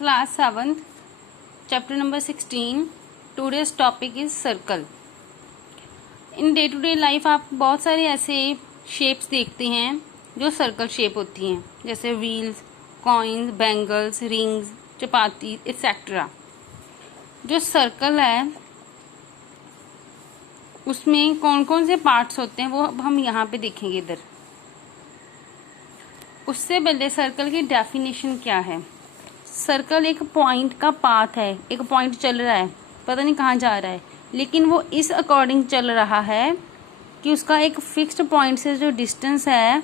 Class 7th, chapter number 16. Today's topic is circle. In day to day life आप बहुत सारे ऐसे shapes देखते हैं जो सर्कल शेप होती हैं, जैसे व्हील्स, कॉइन्स, बैंगल्स, रिंग्स, चपाती एक्सेट्रा। जो सर्कल है उसमें कौन कौन से पार्ट्स होते हैं वो अब हम यहाँ पे देखेंगे इधर। उससे पहले सर्कल की डेफिनेशन क्या है। सर्कल एक पॉइंट का पाथ है, एक पॉइंट चल रहा है, पता नहीं कहाँ जा रहा है, लेकिन वो इस अकॉर्डिंग चल रहा है कि उसका एक फिक्स्ड पॉइंट से जो डिस्टेंस है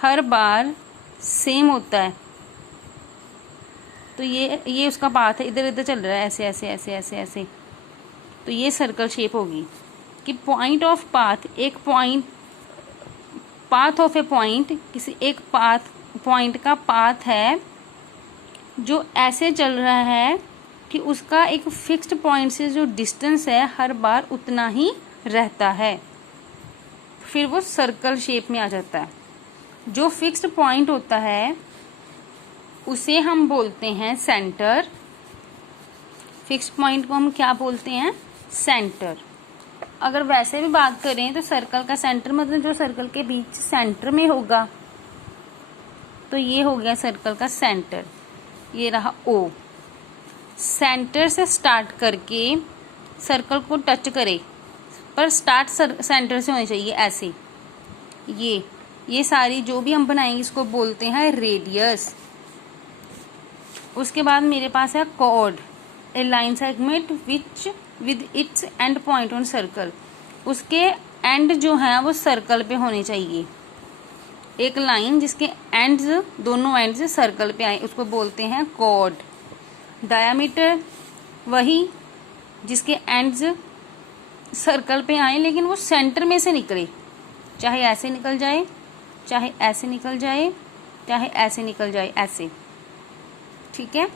हर बार सेम होता है। तो ये उसका पाथ है, इधर इधर चल रहा है, ऐसे ऐसे ऐसे ऐसे ऐसे। तो ये सर्कल शेप होगी कि पॉइंट ऑफ पाथ, एक point, path of A point, किसी एक पाथ, पॉइंट का पाथ है जो ऐसे चल रहा है कि उसका एक फिक्स्ड पॉइंट से जो डिस्टेंस है हर बार उतना ही रहता है, फिर वो सर्कल शेप में आ जाता है। जो फिक्स्ड पॉइंट होता है उसे हम बोलते हैं सेंटर। फिक्स्ड पॉइंट को हम क्या बोलते हैं? सेंटर। अगर वैसे भी बात करें तो सर्कल का सेंटर मतलब जो सर्कल के बीच सेंटर में होगा, तो ये हो गया सर्कल का सेंटर। ये रहा ओ। सेंटर से स्टार्ट करके सर्कल को टच करे, पर स्टार्ट सेंटर से होनी चाहिए, ऐसे। ये सारी जो भी हम बनाएंगे इसको बोलते हैं रेडियस। उसके बाद मेरे पास है chord, a line segment which with its end point on circle. उसके एंड जो है वो सर्कल पे होने चाहिए। एक लाइन जिसके एंड्स, दोनों एंड्स सर्कल पे आए, उसको बोलते हैं कॉर्ड। डायामीटर वही जिसके एंड्स सर्कल पे आए लेकिन वो सेंटर में से निकले, चाहे ऐसे निकल जाए, चाहे ऐसे निकल जाए, चाहे ऐसे निकल जाए, ऐसे। ठीक है,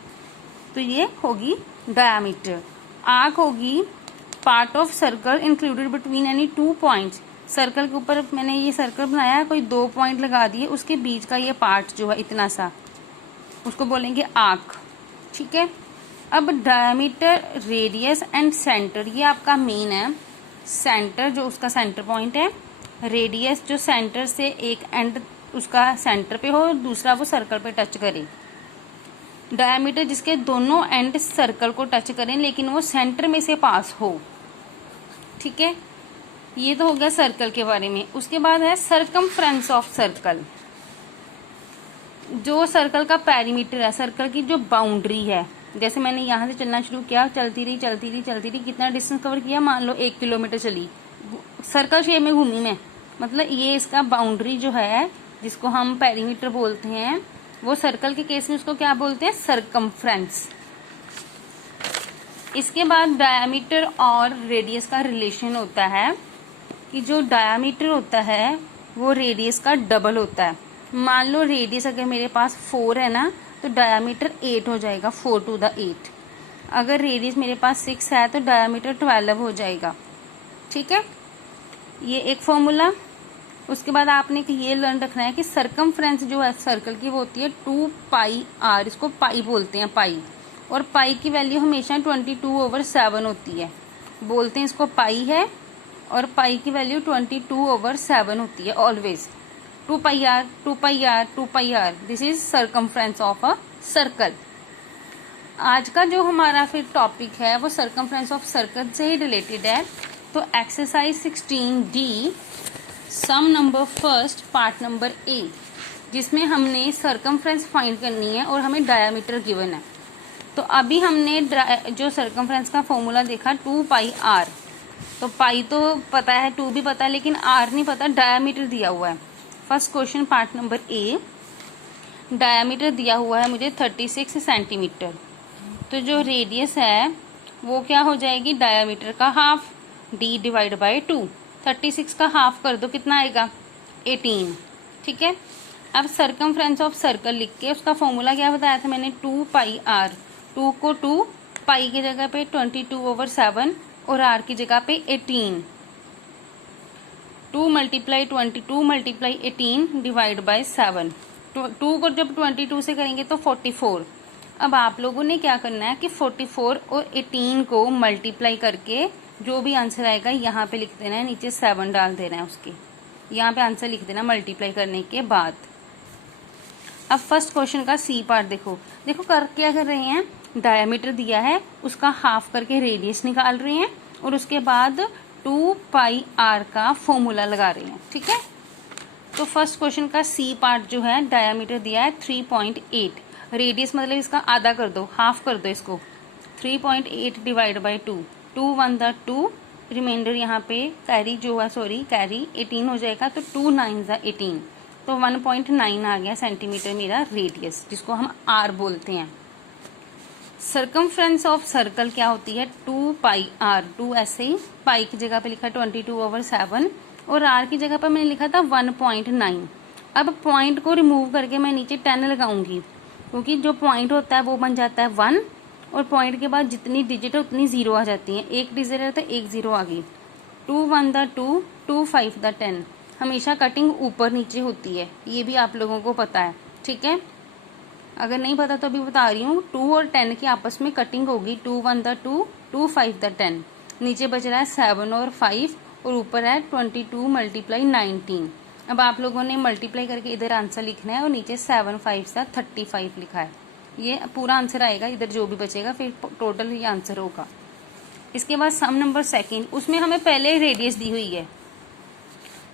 तो ये होगी डायामीटर। आर्क होगी part of circle included between any two points. Circle के ऊपर मैंने ये सर्कल बनाया, कोई दो पॉइंट लगा दिए, उसके बीच का ये पार्ट जो है इतना सा, उसको बोलेंगे आर्क। ठीक है, अब डायमीटर, रेडियस एंड सेंटर, ये आपका मेन है। सेंटर जो उसका सेंटर पॉइंट है, रेडियस जो सेंटर से एक एंड उसका सेंटर पे हो, दूसरा वो सर्कल पे टच करे। डायमीटर जिसके दोनों एंड सर्कल को टच करें लेकिन वो सेंटर में से पास हो। ठीक है, ये तो हो गया सर्कल के बारे में। उसके बाद है सरकमफ्रेंस ऑफ सर्कल। जो सर्कल का पेरीमीटर है, सर्कल की जो बाउंड्री है, जैसे मैंने यहाँ से चलना शुरू किया, चलती रही चलती रही चलती रही, कितना डिस्टेंस कवर किया, मान लो 1 किलोमीटर चली, सर्कल शेप में घूमी मैं, मतलब ये इसका बाउंड्री जो है जिसको हम पेरीमीटर बोलते हैं, वो सर्कल के केस में उसको क्या बोलते हैं? सरकमफ्रेंस। इसके बाद डायमीटर और रेडियस का रिलेशन होता है कि जो डायमीटर होता है वो रेडियस का डबल होता है। मान लो रेडियस अगर मेरे पास 4 है ना, तो डायमीटर 8 हो जाएगा, 4 to the 8। अगर रेडियस मेरे पास 6 है तो डायमीटर 12 हो जाएगा। ठीक है, ये एक फॉर्मूला। उसके बाद आपने ये लर्न रखना है कि सरकमफ्रेंस जो है सर्कल की वो होती है 2πr, इसको पाई बोलते हैं, पाई। और पाई की वैल्यू हमेशा 22/7 होती है, बोलते हैं इसको पाई है, और पाई की वैल्यू 22/7 होती है always. 2πr 2πr 2πr, this is circumference of a circle. आज का जो हमारा फिर टॉपिक है वो सरकमफ्रेंस ऑफ सर्कल से ही रिलेटेड है। तो exercise 16D, sum number first, part number A, जिसमें हमने सरकमफ्रेंस फाइंड करनी है और हमें डायामीटर गिवन है। तो अभी हमने जो सरकमफ्रेंस का फॉर्मूला देखा 2πr, तो पाई तो पता है, 2 भी पता है, लेकिन r नहीं पता, डायामीटर दिया हुआ है। फर्स्ट क्वेश्चन पार्ट नंबर ए, डायामीटर दिया हुआ है मुझे 36 सेंटीमीटर। तो जो रेडियस है वो क्या हो जाएगी? डायामीटर का हाफ, d डिवाइड बाई 2। 36 का हाफ कर दो, कितना आएगा? 18। ठीक है, अब सरकमफ्रेंस ऑफ सर्कल लिख के उसका फॉर्मूला क्या बताया था मैंने? 2πr। 2 को 2 पाई की जगह पे 22/7 और r की जगह पे 18। 2 × 22 × 18 डिवाइड बाई 7। 2 को जब 22 से करेंगे तो 44। अब आप लोगों ने क्या करना है कि 44 और 18 को मल्टीप्लाई करके जो भी आंसर आएगा यहाँ पे लिख देना है, नीचे 7 डाल देना है उसके, यहाँ पे आंसर लिख देना मल्टीप्लाई करने के बाद। अब फर्स्ट क्वेश्चन का सी पार्ट देखो, देखो कर क्या कर रहे हैं, डायमीटर दिया है उसका हाफ करके रेडियस निकाल रहे हैं और उसके बाद 2 पाई आर का फॉर्मूला लगा रहे हैं। ठीक है, तो फर्स्ट क्वेश्चन का सी पार्ट जो है, डायमीटर दिया है 3.8, रेडियस मतलब इसका आधा कर दो, हाफ कर दो इसको, 3.8 डिवाइड बाई 2, 2 1 द 2, रिमाइंडर यहाँ पे कैरी जो है, सॉरी कैरी 18 हो जाएगा, तो 2 9 द 18, तो 1.9 आ गया सेंटीमीटर मेरा रेडियस, जिसको हम आर बोलते हैं। सर्कमफ्रेंस ऑफ सर्कल क्या होती है, 2 पाई आर, 2 ऐसे ही, पाई की जगह पे लिखा 22/7 और आर की जगह पर मैंने लिखा था 1.9। अब पॉइंट को रिमूव करके मैं नीचे 10 लगाऊंगी, क्योंकि जो पॉइंट होता है वो बन जाता है 1 और पॉइंट के बाद जितनी डिजिट है उतनी जीरो आ जाती है, एक डिजिट है तो एक जीरो आ गई। 2 1 द 2, 2 5 द 10, हमेशा कटिंग ऊपर नीचे होती है, ये भी आप लोगों को पता है। ठीक है, अगर नहीं पता तो अभी बता रही हूँ, 2 और 10 की आपस में कटिंग होगी, 2 1 द 2, 2 5 द 10, नीचे बच रहा है 7 और 5 और ऊपर है 22 मल्टीप्लाई 19। अब आप लोगों ने मल्टीप्लाई करके इधर आंसर लिखना है और नीचे 7 5 सा 35 लिखा है, ये पूरा आंसर आएगा, इधर जो भी बचेगा फिर टोटल ये आंसर होगा। इसके बाद सम नंबर सेकेंड, उसमें हमें पहले रेडियस दी हुई है,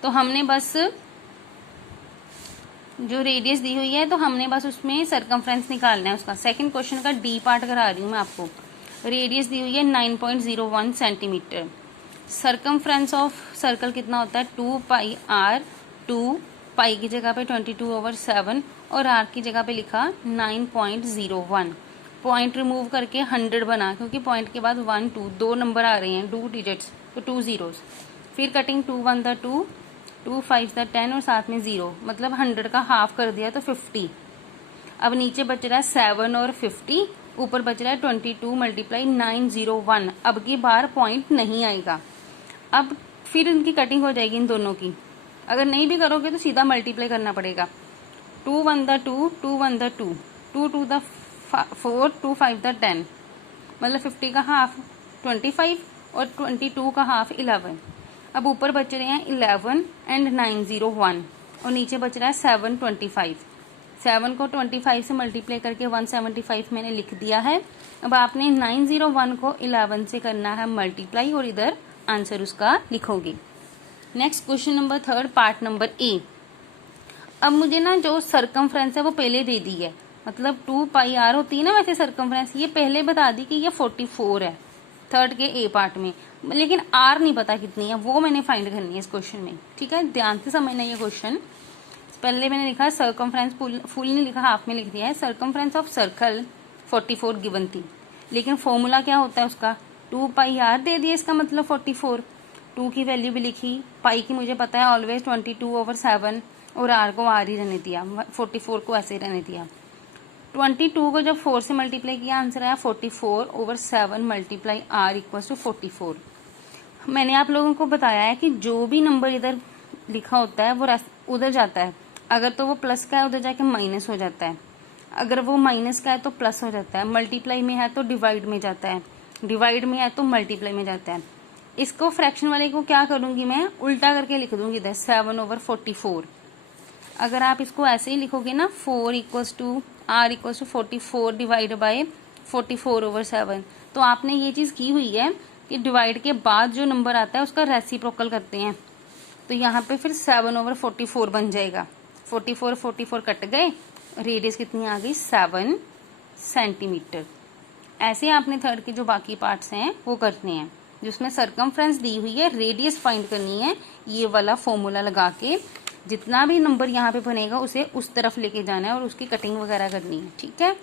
तो हमने बस जो रेडियस दी हुई है तो हमने बस उसमें सरकमफ्रेंस निकालना है उसका। सेकंड क्वेश्चन का डी पार्ट करा रही हूँ मैं आपको, रेडियस दी हुई है 9.01 सेंटीमीटर, सरकमफ्रेंस ऑफ सर्कल कितना होता है 2 पाई आर, 2 पाई की जगह पे 22/7 और आर की जगह पे लिखा 9.01, पॉइंट रिमूव करके 100 बना, क्योंकि पॉइंट के बाद 1 2 दो नंबर आ रहे हैं, 2 डिजिट्स, तो 2 zeros, फिर कटिंग 2 1 द 2, 2 5 द 10 और साथ में 0, मतलब 100 का हाफ कर दिया तो 50। अब नीचे बच रहा है 7 और 50, ऊपर बच रहा है 22 मल्टीप्लाई 901, अब की बार पॉइंट नहीं आएगा। अब फिर इनकी कटिंग हो जाएगी इन दोनों की, अगर नहीं भी करोगे तो सीधा मल्टीप्लाई करना पड़ेगा, 2 1 द 2, 2 1 द 2, 2 2 द 4, 2 5 द 10, मतलब 50 का हाफ 25 और 22 का हाफ 11। अब ऊपर बच रहे हैं 11 एंड 901 और नीचे बच रहा है 725, 7 को 25 से मल्टीप्लाई करके 175 मैंने लिख दिया है। अब आपने 901 को 11 से करना है मल्टीप्लाई और इधर आंसर उसका लिखोगे। Next question number third, part number ए। अब मुझे ना जो सरकमफ्रेंस है वो पहले दे दी है, मतलब 2 पाई आर होती है ना वैसे सरकमफ्रेंस, ये पहले बता दी कि ये 44 है थर्ड के ए पार्ट में, लेकिन आर नहीं पता कितनी है, वो मैंने फाइंड करनी है इस क्वेश्चन में। ठीक है, ध्यान से समझना ये क्वेश्चन। पहले मैंने लिखा सरकमफ्रेंस, फुल नहीं लिखा, हाफ में लिख दिया है, सरकमफ्रेंस ऑफ सर्कल 44 गिवन थी, लेकिन फॉर्मूला क्या होता है उसका, 2 पाई आर दे दिया, इसका मतलब 44, 2 की वैल्यू भी लिखी, पाई की मुझे पता है ऑलवेज 22/7 और आर को आर ही रहने दिया, 44 को ऐसे ही रहने दिया। 22 को जब 4 से मल्टीप्लाई किया आंसर आया 44/7 मल्टीप्लाई आर इक्वल्स टू 44। मैंने आप लोगों को बताया है कि जो भी नंबर इधर लिखा होता है वो उधर जाता है, अगर तो वो प्लस का है उधर जाके माइनस हो जाता है, अगर वो माइनस का है तो प्लस हो जाता है, मल्टीप्लाई में है तो डिवाइड में जाता है, डिवाइड में है तो मल्टीप्लाई में जाता है। इसको फ्रैक्शन वाले को क्या करूंगी मैं, उल्टा करके लिख दूंगी इधर 7/44। अगर आप इसको ऐसे ही लिखोगे ना, 4 equals to r equals to 44 divide by 44/7, तो आपने ये चीज की हुई है कि डिवाइड के बाद जो नंबर आता है उसका रेसिप्रोकल करते हैं, तो यहाँ पे फिर 7/44 बन जाएगा, 44 44 कट गए, रेडियस कितनी आ गई 7 सेंटीमीटर। ऐसे आपने थर्ड के जो बाकी पार्ट्स हैं वो करने हैं, जिसमें सरकमफ्रेंस दी हुई है, रेडियस फाइंड करनी है, ये वाला फॉर्मूला लगा के जितना भी नंबर यहाँ पे बनेगा उसे उस तरफ लेके जाना है और उसकी कटिंग वगैरह करनी है। ठीक है।